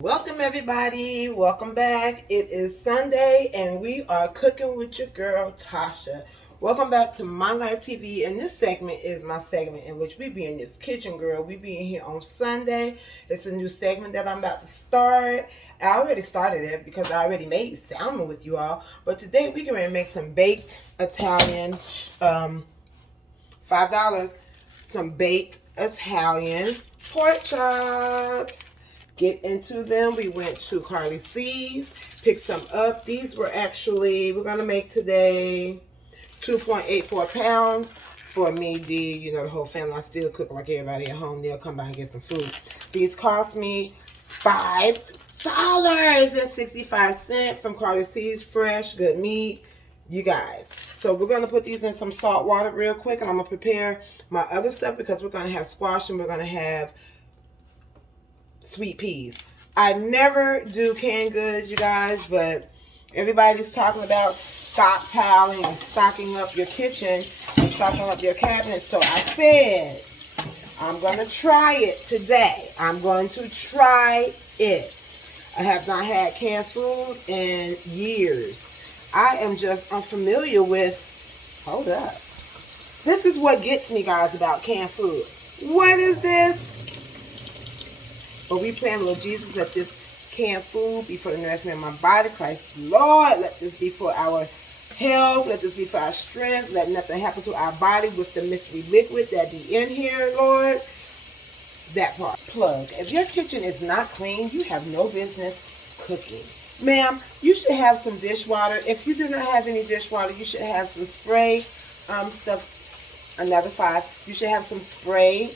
Welcome everybody. Welcome back. It is Sunday and we are cooking with your girl Tasha. Welcome back to My Life TV, and this segment is my segment in which we be in this kitchen, girl. We be in here on Sunday. It's a new segment that I'm about to start. I already started it because I already made salmon with you all. But today we can make some baked Italian $5, some baked Italian pork chops. Get into them. We went to Carly C's, picked some up. These were actually, we're going to make today 2.84 pounds for me, the whole family. I still cook like everybody at home. They'll come by and get some food. These cost me $5.65 from Carly C's. Fresh, good meat, you guys. So we're going to put these in some salt water real quick, and I'm going to prepare my other stuff because we're going to have squash and we're going to have sweet peas. I never do canned goods, you guys, but everybody's talking about stockpiling and stocking up your kitchen and stocking up your cabinets. So I said, I'm going to try it today. I'm going to try it. I have not had canned food in years. I am just unfamiliar with, hold up. This is what gets me, guys, about canned food. What is this? But we praying, Lord Jesus, let this canned food be for the nourishment of my body. Christ, Lord, let this be for our health. Let this be for our strength. Let nothing happen to our body with the mystery liquid that be in here, Lord. That part. Plug. If your kitchen is not clean, you have no business cooking. Ma'am, you should have some dishwater. If you do not have any dishwater, you should have some spray stuff. Another 5. You should have some spray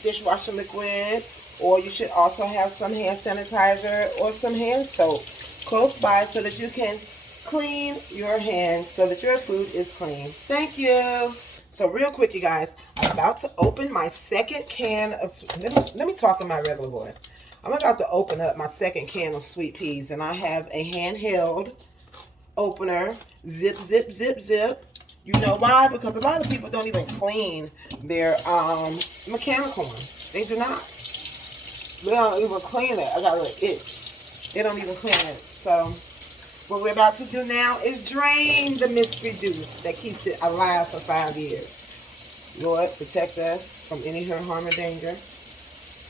dishwasher liquid. Or you should also have some hand sanitizer or some hand soap close by so that you can clean your hands so that your food is clean. Thank you. So real quick, you guys, I'm about to open my second can of, let me talk in my regular voice. I'm about to open up my second can of sweet peas, and I have a handheld opener. Zip, zip, zip, zip. You know why? Because a lot of people don't even clean their mechanical ones. They do not. They don't even clean it. I got a little itch. They don't even clean it. So what we're about to do now is drain the mystery juice that keeps it alive for 5 years. Lord, protect us from any hurt, harm, or danger.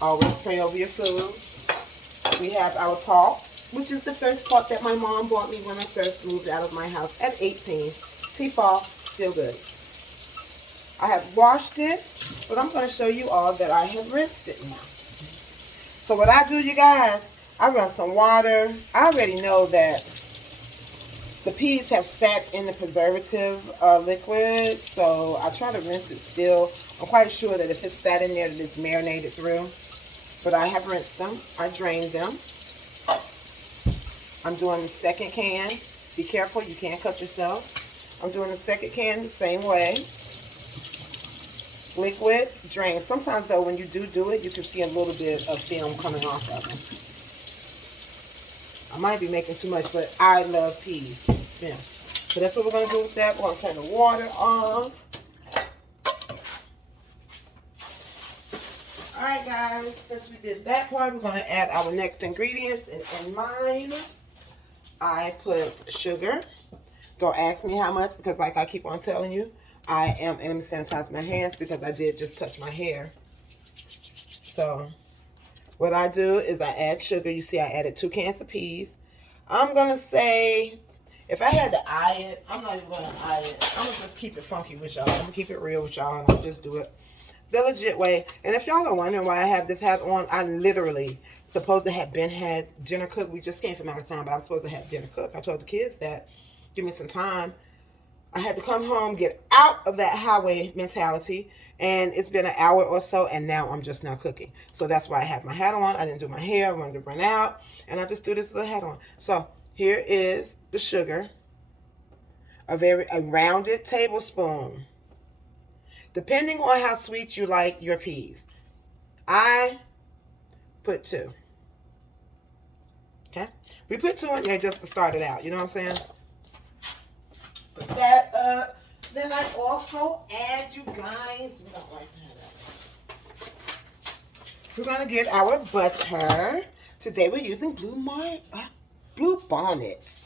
Always pray over your food. We have our pot, which is the first pot that my mom bought me when I first moved out of my house at 18. Teapot, still good. I have washed it, but I'm going to show you all that I have rinsed it now. So what I do, you guys, I run some water. I already know that the peas have sat in the preservative liquid, so I try to rinse it still. I'm quite sure that if it's sat in there, that it's marinated through. But I have rinsed them. I drained them. I'm doing the second can. Be careful, you can't cut yourself. I'm doing the second can the same way. Liquid, drain. Sometimes though, when you do it, you can see a little bit of film coming off of them. I might be making too much, but I love peas. Yeah. So that's what we're going to do with that. We're going to turn the water on. Alright guys, since we did that part, we're going to add our next ingredients. And in mine, I put sugar. Don't ask me how much, because like I keep on telling you, I am going to sanitize my hands because I did just touch my hair. So what I do is I add sugar. You see I added 2 cans of peas. I'm going to say, if I had to eye it, I'm not even going to eye it. I'm going to just keep it funky with y'all. I'm going to keep it real with y'all, and I'll just do it the legit way. And if y'all are wondering why I have this hat on, I literally supposed to have had dinner cooked. We just came from out of town, but I was supposed to have dinner cooked. I told the kids that, give me some time. I had to come home, get out of that highway mentality, and it's been an hour or so, and now I'm just now cooking. So that's why I have my hat on. I didn't do my hair. I wanted to burn out, and I just threw this little hat on. So here is the sugar, a rounded tablespoon, depending on how sweet you like your peas. I put 2. Okay? We put 2 in there just to start it out. You know what I'm saying? Put that up. Then I also add, you guys, we don't like that. We're going to get our butter. Today we're using Blue Bonnet.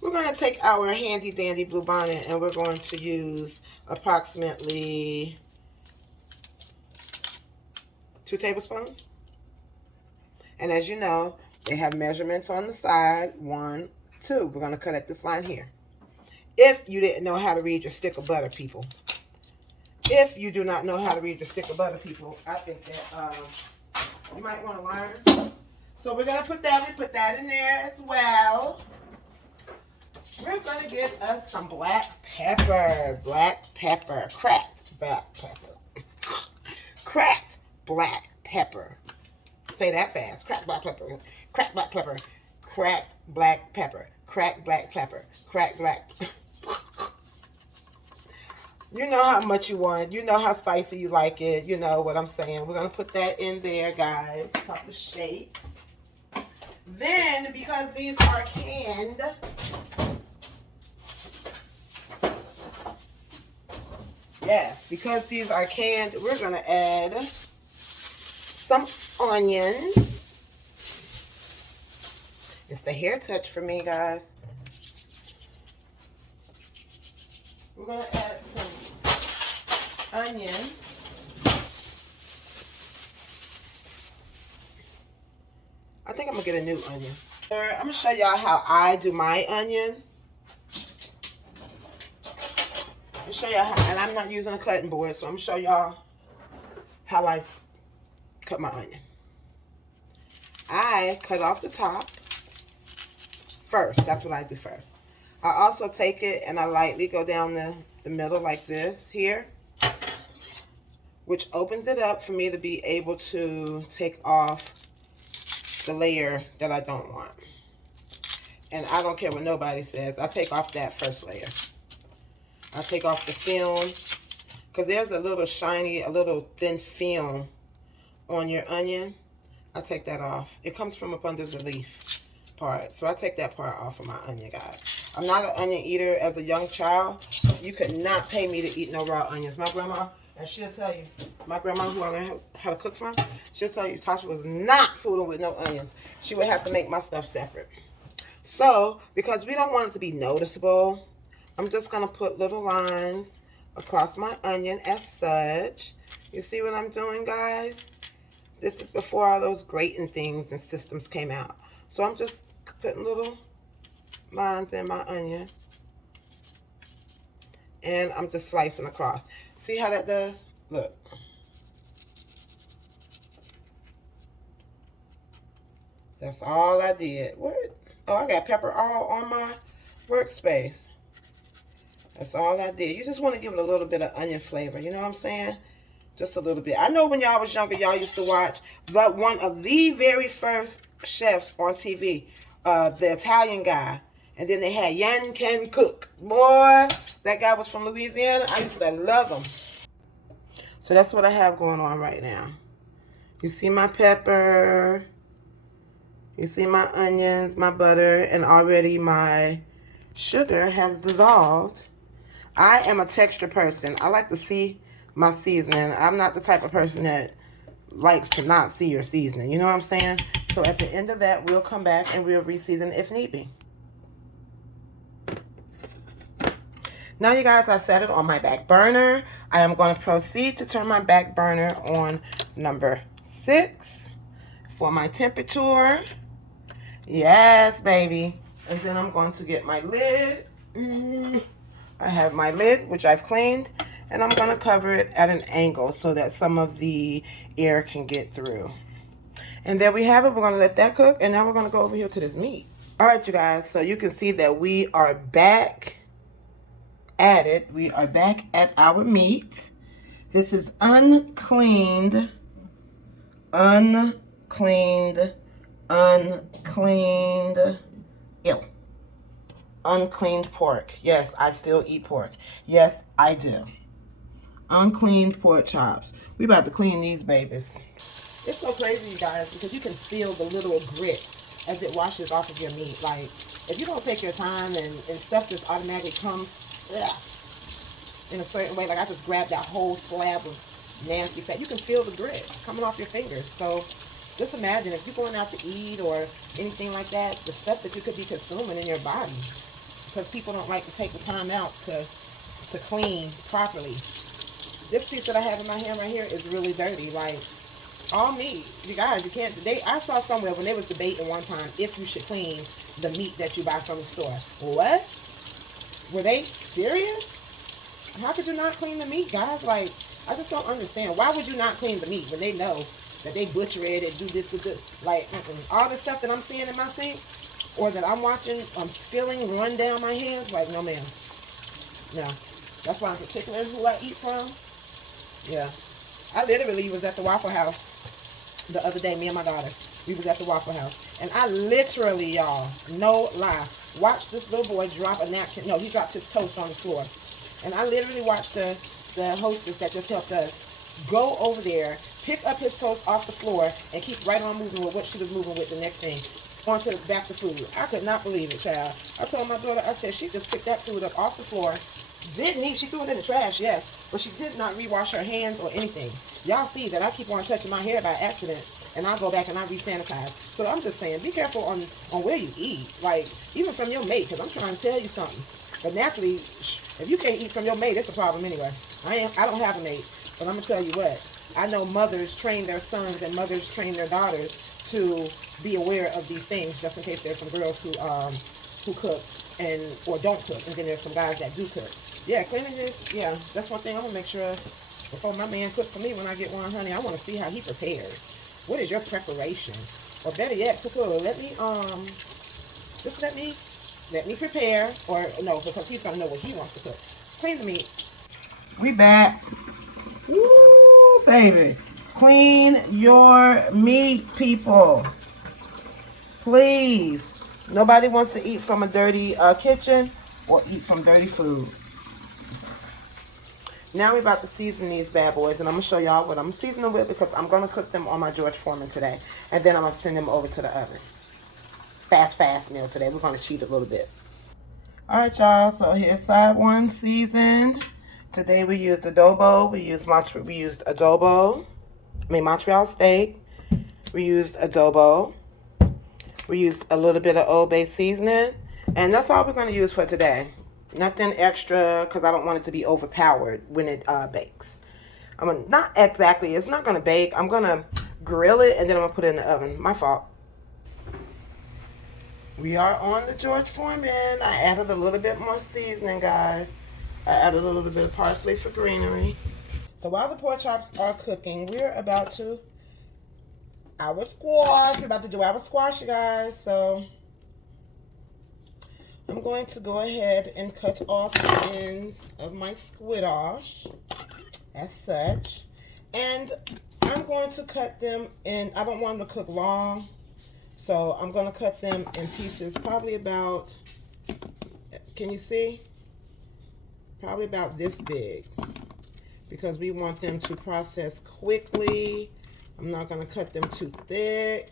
We're going to take our handy dandy Blue Bonnet and we're going to use approximately 2 tablespoons. And as you know, they have measurements on the side, 1, 2. We're going to cut at this line here. If you didn't know how to read your stick of butter, people. If you do not know how to read your stick of butter, people, I think that you might want to learn. So we're going to put that in there as well. We're going to get us some black pepper. Cracked black pepper. Cracked black pepper. Say that fast. Cracked black pepper. Cracked black pepper. Cracked black pepper. Cracked black pepper. Cracked black. You know how much you want. You know how spicy you like it. You know what I'm saying. We're going to put that in there, guys. A couple of shakes. Then, because these are canned, yes, because these are canned, we're going to add some onions. It's the hair touch for me, guys. We're going to add some onion. I think I'm going to get a new onion. I'm going to show y'all how I do my onion. I'm show y'all how, and I'm not using a cutting board, so I'm going to show y'all how I cut my onion. I cut off the top first. That's what I do first. I also take it and I lightly go down the middle like this here, which opens it up for me to be able to take off the layer that I don't want. And I don't care what nobody says. I take off that first layer. I take off the film because there's a little shiny, a little thin film on your onion. I take that off. It comes from up under the leaf part. So I take that part off of my onion, guys. I'm not an onion eater. As a young child, you could not pay me to eat no raw onions. My grandma, and she'll tell you, my grandma who I learned how to cook from, she'll tell you Tasha was not fooling with no onions. She would have to make my stuff separate. So, because we don't want it to be noticeable, I'm just going to put little lines across my onion as such. You see what I'm doing, guys? This is before all those grating things and systems came out. So I'm just putting little lines in my onion. And I'm just slicing across. See how that does? Look. That's all I did. What? Oh, I got pepper all on my workspace. That's all I did. You just want to give it a little bit of onion flavor. You know what I'm saying? Just a little bit. I know when y'all was younger, y'all used to watch one of the very first chefs on TV, the Italian guy. And then they had Yan Can Cook. Boy, that guy was from Louisiana. I used to love him. So that's what I have going on right now. You see my pepper. You see my onions, my butter, and already my sugar has dissolved. I am a texture person. I like to see my seasoning. I'm not the type of person that likes to not see your seasoning. You know what I'm saying? So at the end of that, we'll come back and we'll re-season if need be. Now, you guys, I set it on my back burner. I am going to proceed to turn my back burner on number 6 for my temperature. Yes, baby. And then I'm going to get my lid. I have my lid, which I've cleaned, and I'm going to cover it at an angle so that some of the air can get through. And there we have it. We're going to let that cook, and now we're going to go over here to this meat. All right, you guys, so you can see that we are back at it. We are back at our meat. This is uncleaned uncleaned pork. Yes, I still eat pork. Yes, I do. Uncleaned pork chops. We about to clean these babies. It's so crazy, you guys, because you can feel the little grit as it washes off of your meat. Like, if you don't take your time and stuff just automatically comes in a certain way, like I just grabbed that whole slab of nasty fat, you can feel the grit coming off your fingers. So Just imagine if you're going out to eat or anything like that, the stuff that you could be consuming in your body. Because people don't like to take the time out to clean properly. This piece that I have in my hand right here is really dirty. Like, all meat. You guys, you can't. I saw somewhere when they was debating one time if you should clean the meat that you buy from the store. What? Were they serious? How could you not clean the meat, guys? Like, I just don't understand. Why would you not clean the meat when they know that they butcher it and do this with this? Like, all the stuff that I'm seeing in my sink or that I'm watching, I'm feeling run down my hands. Like, no, ma'am. No. That's why I'm particular who I eat from. Yeah. I literally was at the Waffle House the other day, me and my daughter. We was at the Waffle House. And I literally, y'all, no lie, watched this little boy drop a napkin. No, he dropped his toast on the floor. And I literally watched the hostess that just helped us go over there, pick up his toast off the floor, and keep right on moving with what she was moving with the next thing. Onto back to food. I could not believe it, child. I told my daughter, I said, she just picked that food up off the floor. Didn't eat. She threw it in the trash, yes. But she did not rewash her hands or anything. Y'all see that I keep on touching my hair by accident. And I go back and I re-sanitize. So I'm just saying, be careful on where you eat. Like, even from your mate, because I'm trying to tell you something. But naturally, if you can't eat from your mate, it's a problem anyway. I don't have a mate. But I'm going to tell you what. I know mothers train their sons and mothers train their daughters to be aware of these things, just in case there's some girls who cook or don't cook. And then there's some guys that do cook. Yeah, cleaning this, yeah, that's one thing I'm going to make sure before my man cooks for me when I get one, honey. I want to see how he prepares. What is your preparation? Or better yet, let me prepare. Or no, because he's going to know what he wants to cook. Clean the meat. We back. Woo, baby. Clean your meat, people. Please. Nobody wants to eat from a dirty kitchen or eat from dirty food. Now we're about to season these bad boys, and I'm going to show y'all what I'm seasoning with because I'm going to cook them on my George Foreman today, and then I'm going to send them over to the oven. Fast meal today. We're going to cheat a little bit. All right, y'all, so here's side one seasoned. Today we used adobo. We used Montreal steak. We used adobo. We used a little bit of Old Bay seasoning, and that's all we're going to use for today. Nothing extra because I don't want it to be overpowered when it bakes. Not exactly. It's not going to bake. I'm going to grill it and then I'm going to put it in the oven. My fault. We are on the George Foreman. I added a little bit more seasoning, guys. I added a little bit of parsley for greenery. So while the pork chops are cooking, we're about to our squash. We're about to do our squash, you guys. So I'm going to go ahead and cut off the ends of my squidosh as such. And I'm going to cut them in, I don't want them to cook long. So I'm going to cut them in pieces probably about, can you see? Probably about this big. Because we want them to process quickly. I'm not going to cut them too thick.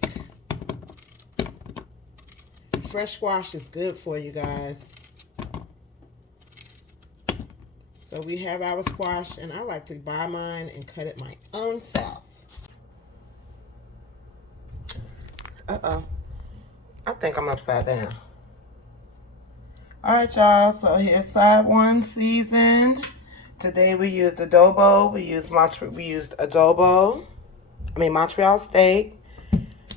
Fresh squash is good for you guys. So we have our squash, and I like to buy mine and cut it my own self. Uh-oh. I think I'm upside down. All right, y'all. So here's side one seasoned. Today we used adobo. We used Montreal steak.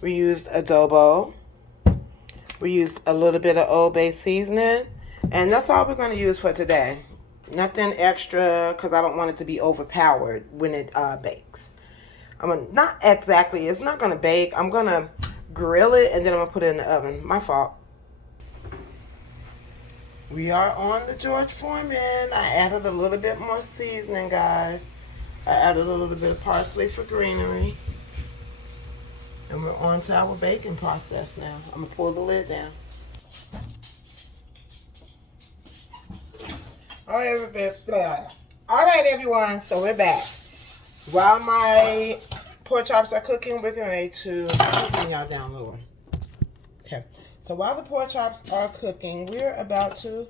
We used adobo. We used a little bit of Old Bay seasoning. And that's all we're going to use for today. Nothing extra because I don't want it to be overpowered when it bakes. Not exactly. It's not going to bake. I'm going to grill it and then I'm going to put it in the oven. My fault. We are on the George Foreman. I added a little bit more seasoning, guys. I added a little bit of parsley for greenery. And we're on to our baking process now. I'm going to pull the lid down. All right, everyone. So we're back. While my pork chops are cooking, we're going to bring y'all down lower. Okay. So while the pork chops are cooking, we're about to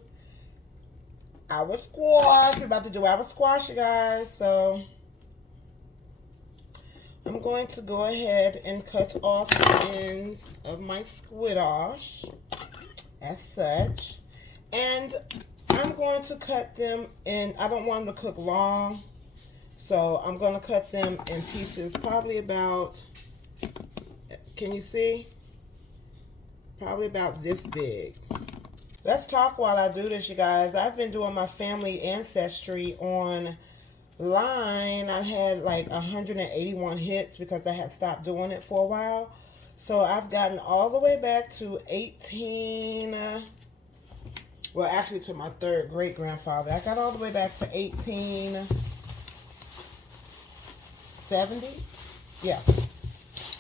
our squash. We're about to do our squash, you guys. So I'm going to go ahead and cut off the ends of my squidage as such. And I'm going to cut them in, I don't want them to cook long, so I'm going to cut them in pieces probably about, can you see? Probably about this big. Let's talk while I do this, you guys. I've been doing my family ancestry online. I had like 181 hits because I had stopped doing it for a while. So I've gotten all the way back to 18, well, actually to my third great-grandfather. I got all the way back to 1870. Yeah.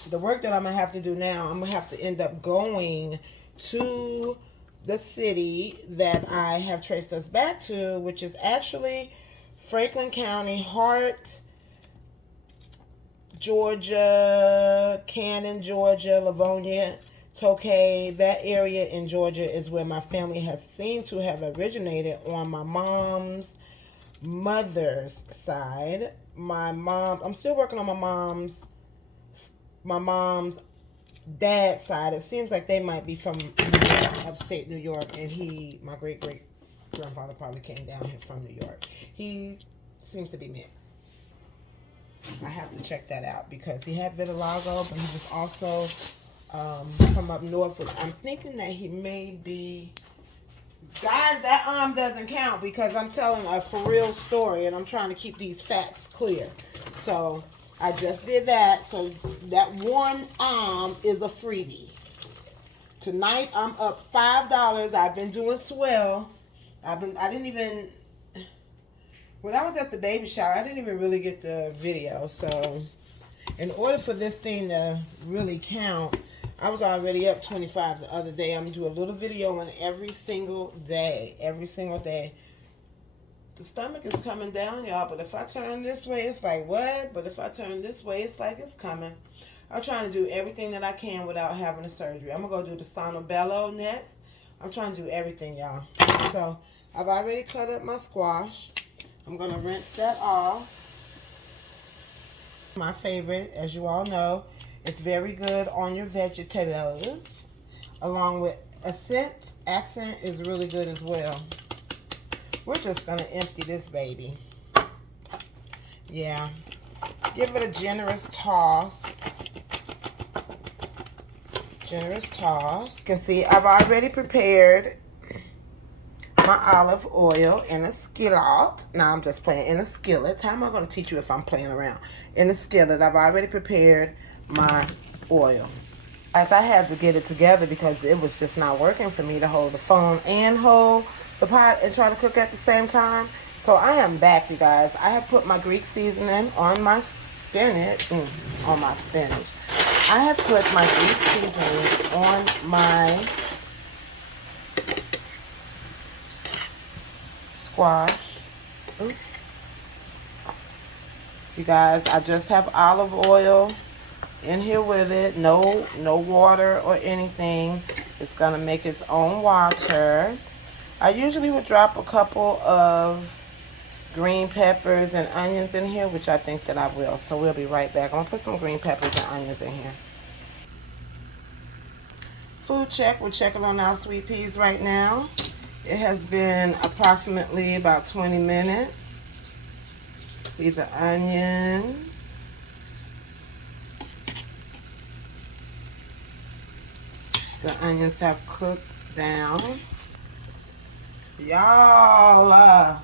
The work that I'm going to have to do now, I'm going to have to end up going to the city that I have traced us back to, which is actually Franklin County, Hart, Georgia, Cannon, Georgia, Livonia, Tokay. That area in Georgia is where my family has seemed to have originated on my mom's mother's side. I'm still working on my mom's dad's side. It seems like they might be from upstate New York, and my great-great-grandfather probably came down here from New York. He seems to be mixed. I have to check that out because he had vitiligo, but he was also from up north. I'm thinking that he may be... Guys, that arm doesn't count because I'm telling a for real story, and I'm trying to keep these facts clear. So I just did that. So that one arm is a freebie. Tonight I'm up $5. I've been doing swell. When I was at the baby shower, I didn't even really get the video. So in order for this thing to really count, I was already up 25 the other day. I'm going to do a little video on every single day. Every single day. The stomach is coming down, y'all. But if I turn this way, it's like, what? But if I turn this way, it's like it's coming. I'm trying to do everything that I can without having a surgery. I'm going to go do the Sonobello next. I'm trying to do everything, y'all. So, I've already cut up my squash. I'm going to rinse that off. My favorite, as you all know, it's very good on your vegetables. Along with accent is really good as well. We're just going to empty this baby. Yeah. Give it a generous toss. Generous toss. You can see I've already prepared my olive oil in a skillet. Now I'm just playing in a skillet. How am I going to teach you if I'm playing around? In a skillet, I've already prepared my oil. As I had to get it together because it was just not working for me to hold the phone and hold the pot and try to cook at the same time. So I am back, you guys. I have put my Greek seasoning on my spinach. I have put my Greek seasoning on my squash. Oops. You guys, I just have olive oil in here with it. No water or anything. It's going to make its own water. I usually would drop a couple of green peppers and onions in here, which I think that I will. So we'll be right back. I'm going to put some green peppers and onions in here. Food check. We're checking on our sweet peas right now. It has been approximately about 20 minutes. See the onions. The onions have cooked down. Y'all,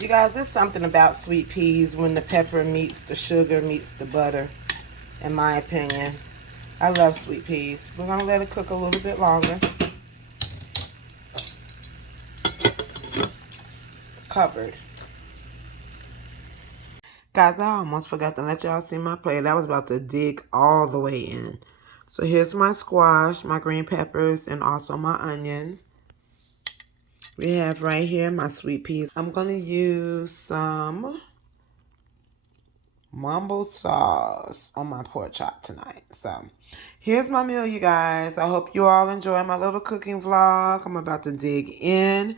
you guys, there's something about sweet peas when the pepper meets the sugar meets the butter, in my opinion. I love sweet peas. We're going to let it cook a little bit longer. Covered. Guys, I almost forgot to let y'all see my plate. I was about to dig all the way in. So here's my squash, my green peppers, and also my onions. We have right here my sweet peas. I'm going to use some mumbo sauce on my pork chop tonight. So here's my meal, you guys. I hope you all enjoy my little cooking vlog. I'm about to dig in.